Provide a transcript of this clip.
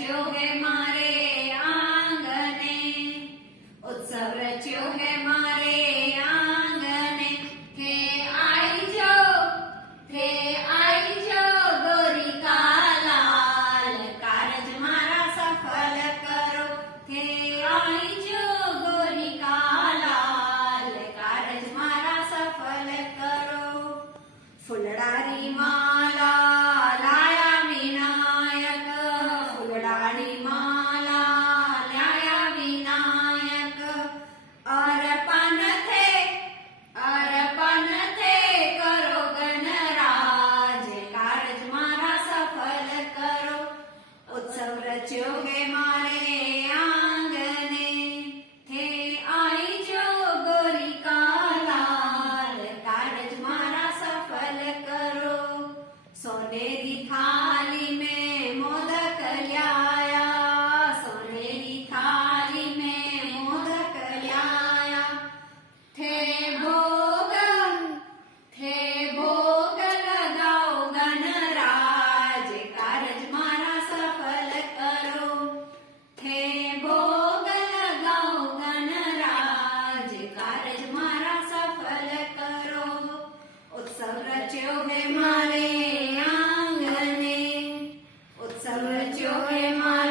रच्यो है मारे आंगने, उत्सव रच्यो है मारे आंगने। थे आईजो द्वारिका लाल, कारज मारा सफल करो। थे आईजो द्वारिका लाल, कारज मारा सफल करो। फुलडारी माला लाया विनायक, फुलडारी माला लाया विनायक। अर्पण थे करो गणराज, कारज मारा सफल करो। उत्सव रच्यो है मारे आंगने, थे आईजो द्वारिका लाल, कारज मारा सफल करो। सोनेरी थाली में मोदक ल्याया, सोनेरी थाली में मोदक ल्याया। थे भोग लगाओ गणराज, कारज मारा सफल करो। थे भोग लगाओ गणराज, कारज मारा सफल करो। उत्सव रच्यो है मारे आंगने, उत्सव रच्यो है मारे